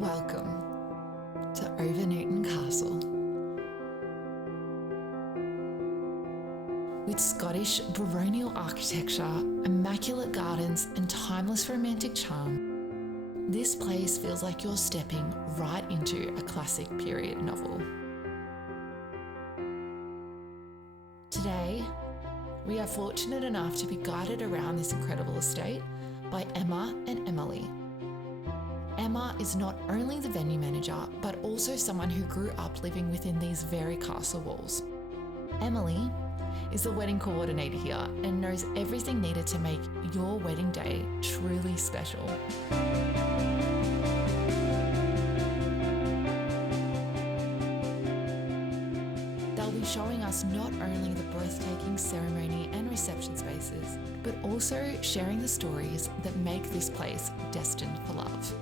Welcome to Overnewton Castle. With Scottish Baronial architecture, immaculate gardens and timeless romantic charm, this place feels like you're stepping right into a classic period novel. Today, we are fortunate enough to be guided around this incredible estate by Emma and Emily. Emma is not only the venue manager, but also someone who grew up living within these very castle walls. Emily is the wedding coordinator here and knows everything needed to make your wedding day truly special. They'll be showing us not only the breathtaking ceremony and reception spaces, but also sharing the stories that make this place destined for love.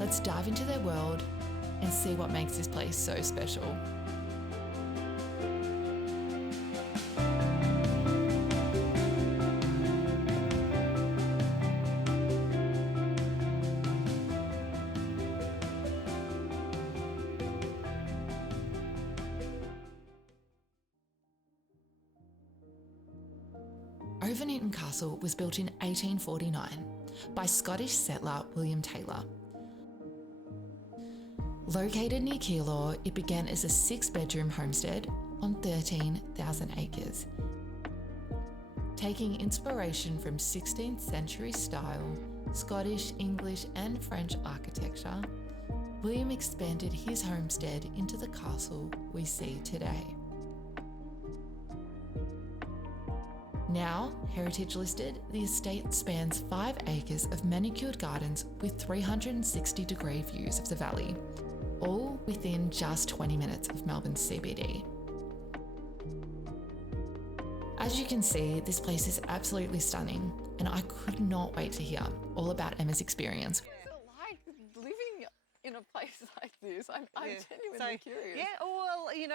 Let's dive into their world and see what makes this place so special. Overnewton Castle was built in 1849 by Scottish settler William Taylor. Located near Keilor, it began as a 6-bedroom homestead on 13,000 acres. Taking inspiration from 16th century style, Scottish, English and French architecture, William expanded his homestead into the castle we see today. Now, heritage listed, the estate spans 5 acres of manicured gardens with 360-degree views of the valley, all within just 20 minutes of Melbourne's CBD. As you can see, this place is absolutely stunning, and I could not wait to hear all about Emma's experience. What's it like living in a place like this? I'm genuinely curious. Yeah, well, you know,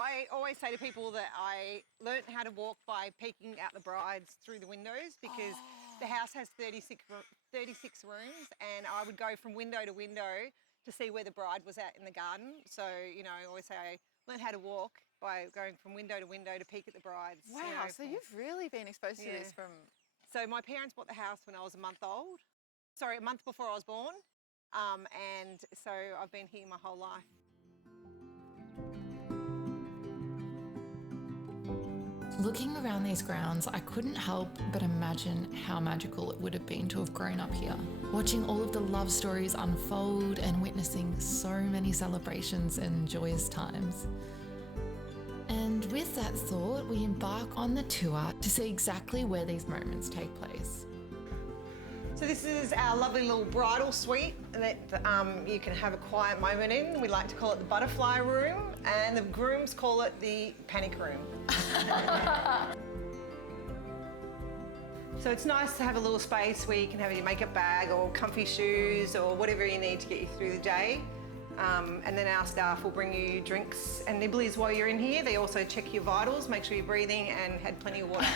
I always say to people that I learnt how to walk by peeking out the brides through the windows because the house has 36 rooms, and I would go from window to window to see where the bride was at in the garden. So, you know, I always say I learned how to walk by going from window to window to peek at the brides. Wow, you know, so you've really been exposed to this from... So my parents bought the house when I was a month before I was born. And so I've been here my whole life. Looking around these grounds, I couldn't help but imagine how magical it would have been to have grown up here, watching all of the love stories unfold and witnessing so many celebrations and joyous times. And with that thought, we embark on the tour to see exactly where these moments take place. So this is our lovely little bridal suite that you can have a quiet moment in. We like to call it the butterfly room, and the grooms call it the panic room. So it's nice to have a little space where you can have your makeup bag or comfy shoes or whatever you need to get you through the day. And then our staff will bring you drinks and nibblies while you're in here. They also check your vitals, make sure you're breathing and had plenty of water.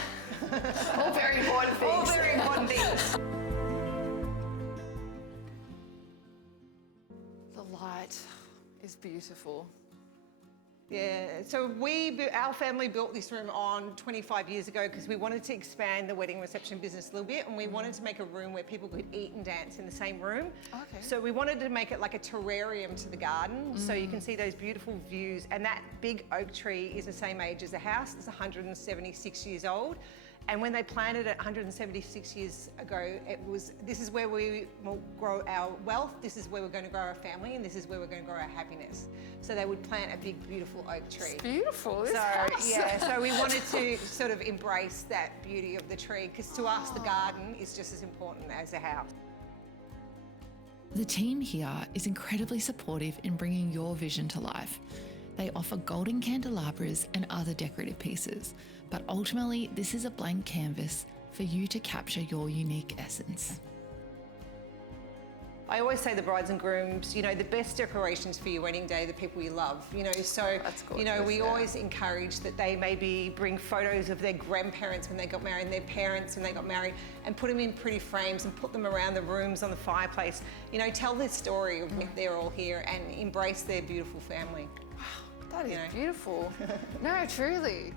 All very important things. All very important things. The light is beautiful. Yeah, so our family built this room on 25 years ago because we wanted to expand the wedding reception business a little bit, and we wanted to make a room where people could eat and dance in the same room. Okay. So we wanted to make it like a terrarium to the garden, so you can see those beautiful views. And that big oak tree is the same age as the house. It's 176 years old. And when they planted it 176 years ago, this is where we will grow our wealth, this is where we're going to grow our family, and this is where we're going to grow our happiness. So they would plant a big, beautiful oak tree. It's beautiful, this so, house. Yeah, so we wanted to sort of embrace that beauty of the tree, because to us, the garden is just as important as the house. The team here is incredibly supportive in bringing your vision to life. They offer golden candelabras and other decorative pieces, but ultimately this is a blank canvas for you to capture your unique essence. I always say the brides and grooms, you know, the best decorations for your wedding day, the people you love, you know, so, That's gorgeous, you know, we yeah. always encourage that they maybe bring photos of their grandparents when they got married and their parents when they got married and put them in pretty frames and put them around the rooms on the fireplace. You know, tell their story of if they're all here and embrace their beautiful family. That is You know. beautiful. No, truly.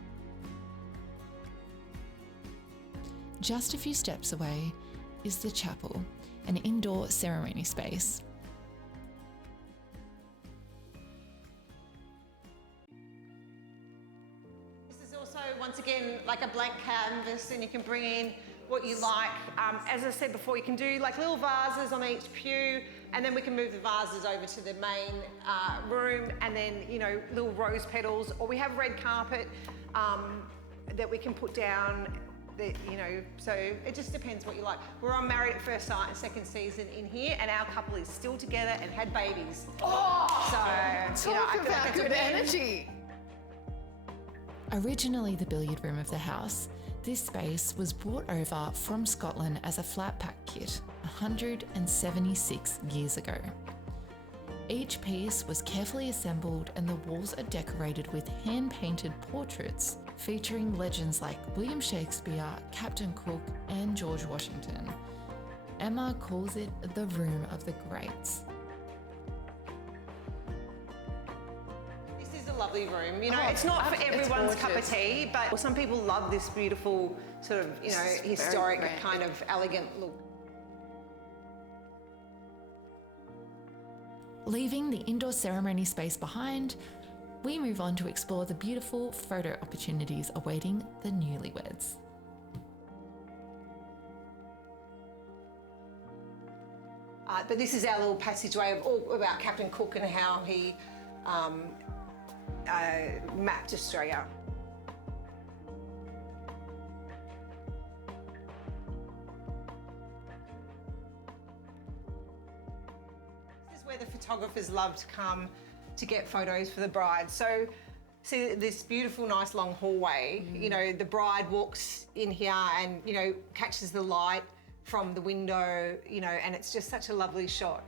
Just a few steps away is the chapel, an indoor ceremony space. This is also, once again, like a blank canvas, and you can bring in what you like. As I said before, you can do like little vases on each pew, and then we can move the vases over to the main room, and then, you know, little rose petals, or we have red carpet that we can put down. That, you know, so it just depends what you like. We're on Married at First Sight, second season in here, and our couple is still together and had babies. Oh, So, talk I feel about like it's a good win. energy. Originally the billiard room of the house, this space was brought over from Scotland as a flat pack kit 176 years ago. Each piece was carefully assembled and the walls are decorated with hand-painted portraits featuring legends like William Shakespeare, Captain Cook and George Washington. Emma calls it the Room of the Greats. This is a lovely room. You know, Oh, it's not for it's everyone's cup of gorgeous. tea, but some people love this beautiful sort of, you know, It's very historic grand. kind of elegant look. Leaving the indoor ceremony space behind, we move on to explore the beautiful photo opportunities awaiting the newlyweds. But this is our little passageway of all about Captain Cook and how he mapped Australia. This is where the photographers love to come to get photos for the bride. So see this beautiful, nice long hallway, you know, the bride walks in here and, you know, catches the light from the window, you know, and it's just such a lovely shot.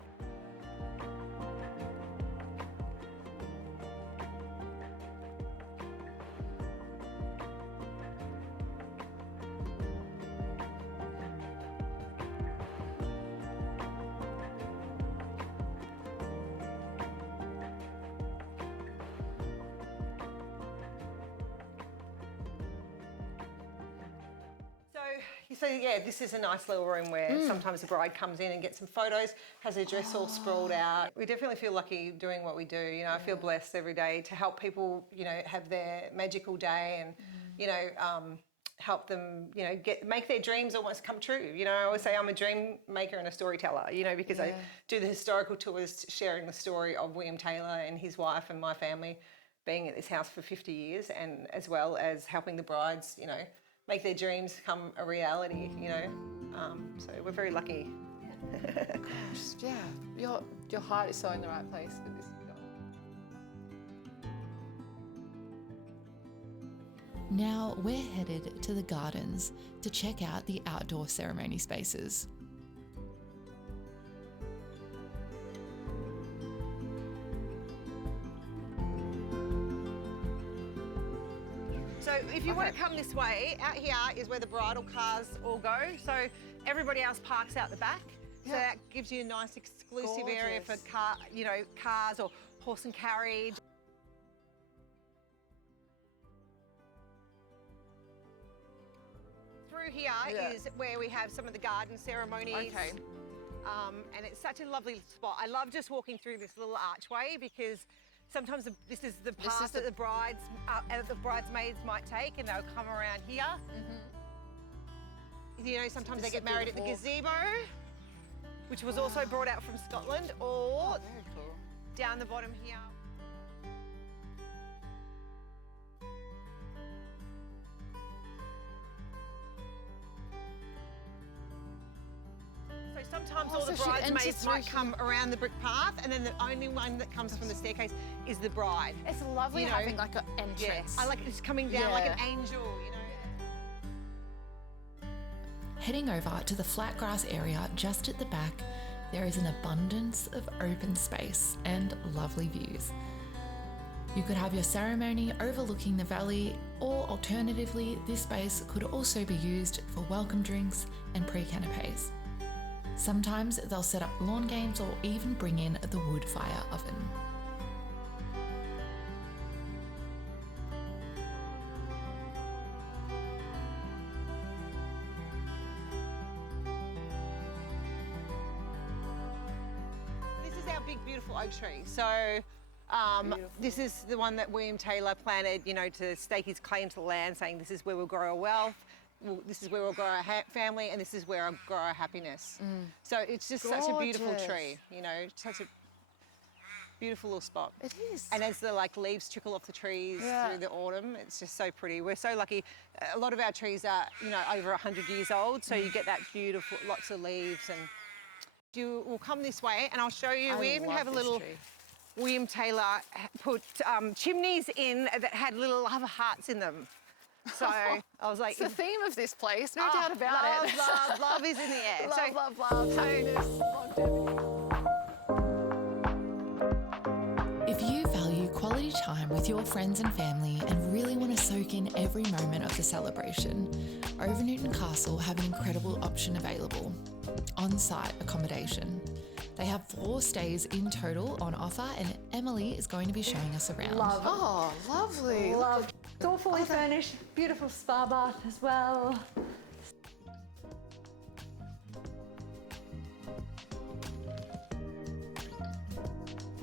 So yeah, this is a nice little room where sometimes the bride comes in and gets some photos, has her dress all sprawled out. We definitely feel lucky doing what we do. You know, I feel blessed every day to help people, you know, have their magical day and, you know, help them, you know, make their dreams almost come true. You know, I always say I'm a dream maker and a storyteller, you know, because I do the historical tours sharing the story of William Taylor and his wife and my family being at this house for 50 years, and as well as helping the brides, you know, make their dreams come a reality, you know. So we're very lucky. Yeah, your heart is so in the right place with this job. Now we're headed to the gardens to check out the outdoor ceremony spaces. So if you want to come this way, out here is where the bridal cars all go. So everybody else parks out the back. So that gives you a nice exclusive area for cars or horse and carriage. Through here is where we have some of the garden ceremonies. Okay. And it's such a lovely spot. I love just walking through this little archway because sometimes this is the path that the bridesmaids might take, and they'll come around here. You know, sometimes they get married at the gazebo, which was also brought out from Scotland, or Very cool. down the bottom here. So sometimes all the so she enters bridesmaids might through come around the brick path, and then the only one that comes from the staircase is the bride. It's lovely You know, having like an entrance. I like it just coming down like an angel, you know. Heading over to the flat grass area just at the back, There is an abundance of open space and lovely views. You could have your ceremony overlooking the valley, or alternatively, this space could also be used for welcome drinks and pre-canapes. Sometimes they'll set up lawn games or even bring in the wood fire oven. This is our big, beautiful oak tree. So this is the one that William Taylor planted, you know, to stake his claim to the land, saying this is where we'll grow our wealth, this is where we'll grow our family, and this is where we'll grow our happiness. So it's just such a beautiful tree, you know, such a beautiful little spot. It is. And as the leaves trickle off the trees through the autumn, it's just so pretty. We're so lucky. A lot of our trees are, you know, over 100 years old, so you get that beautiful, lots of leaves. And you will come this way, and I'll show you. We even have a little William Taylor put chimneys in that had little love hearts in them. So I was like, it's the theme of this place, no doubt about it. Love is in the air. Love, happiness, longevity. If you value quality time with your friends and family and really want to soak in every moment of the celebration, Overnewton Castle have an incredible option available: on-site accommodation. They have 4 stays in total on offer, and Emily is going to be showing us around. Love. Oh, lovely. Love. It's all fully furnished, beautiful spa bath as well.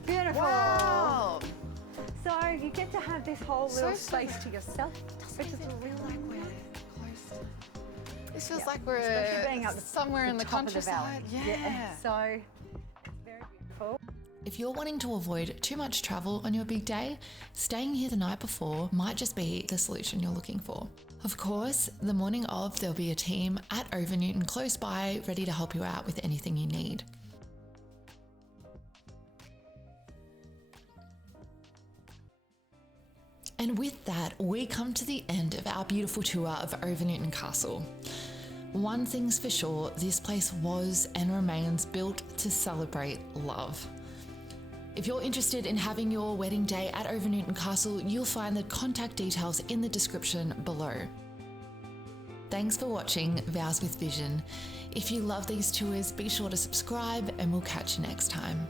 Beautiful. Wow. So you get to have this whole little space to yourself. Which is feel like we're close to... This feels like Especially we're being up somewhere in the top of the countryside. valley. So it's very beautiful. If you're wanting to avoid too much travel on your big day, staying here the night before might just be the solution you're looking for. Of course, the morning of, there'll be a team at Overnewton close by ready to help you out with anything you need. And with that, we come to the end of our beautiful tour of Overnewton Castle. One thing's for sure, this place was and remains built to celebrate love. If you're interested in having your wedding day at Overnewton Castle, you'll find the contact details in the description below. Thanks for watching Vows with Vision. If you love these tours, be sure to subscribe, and we'll catch you next time.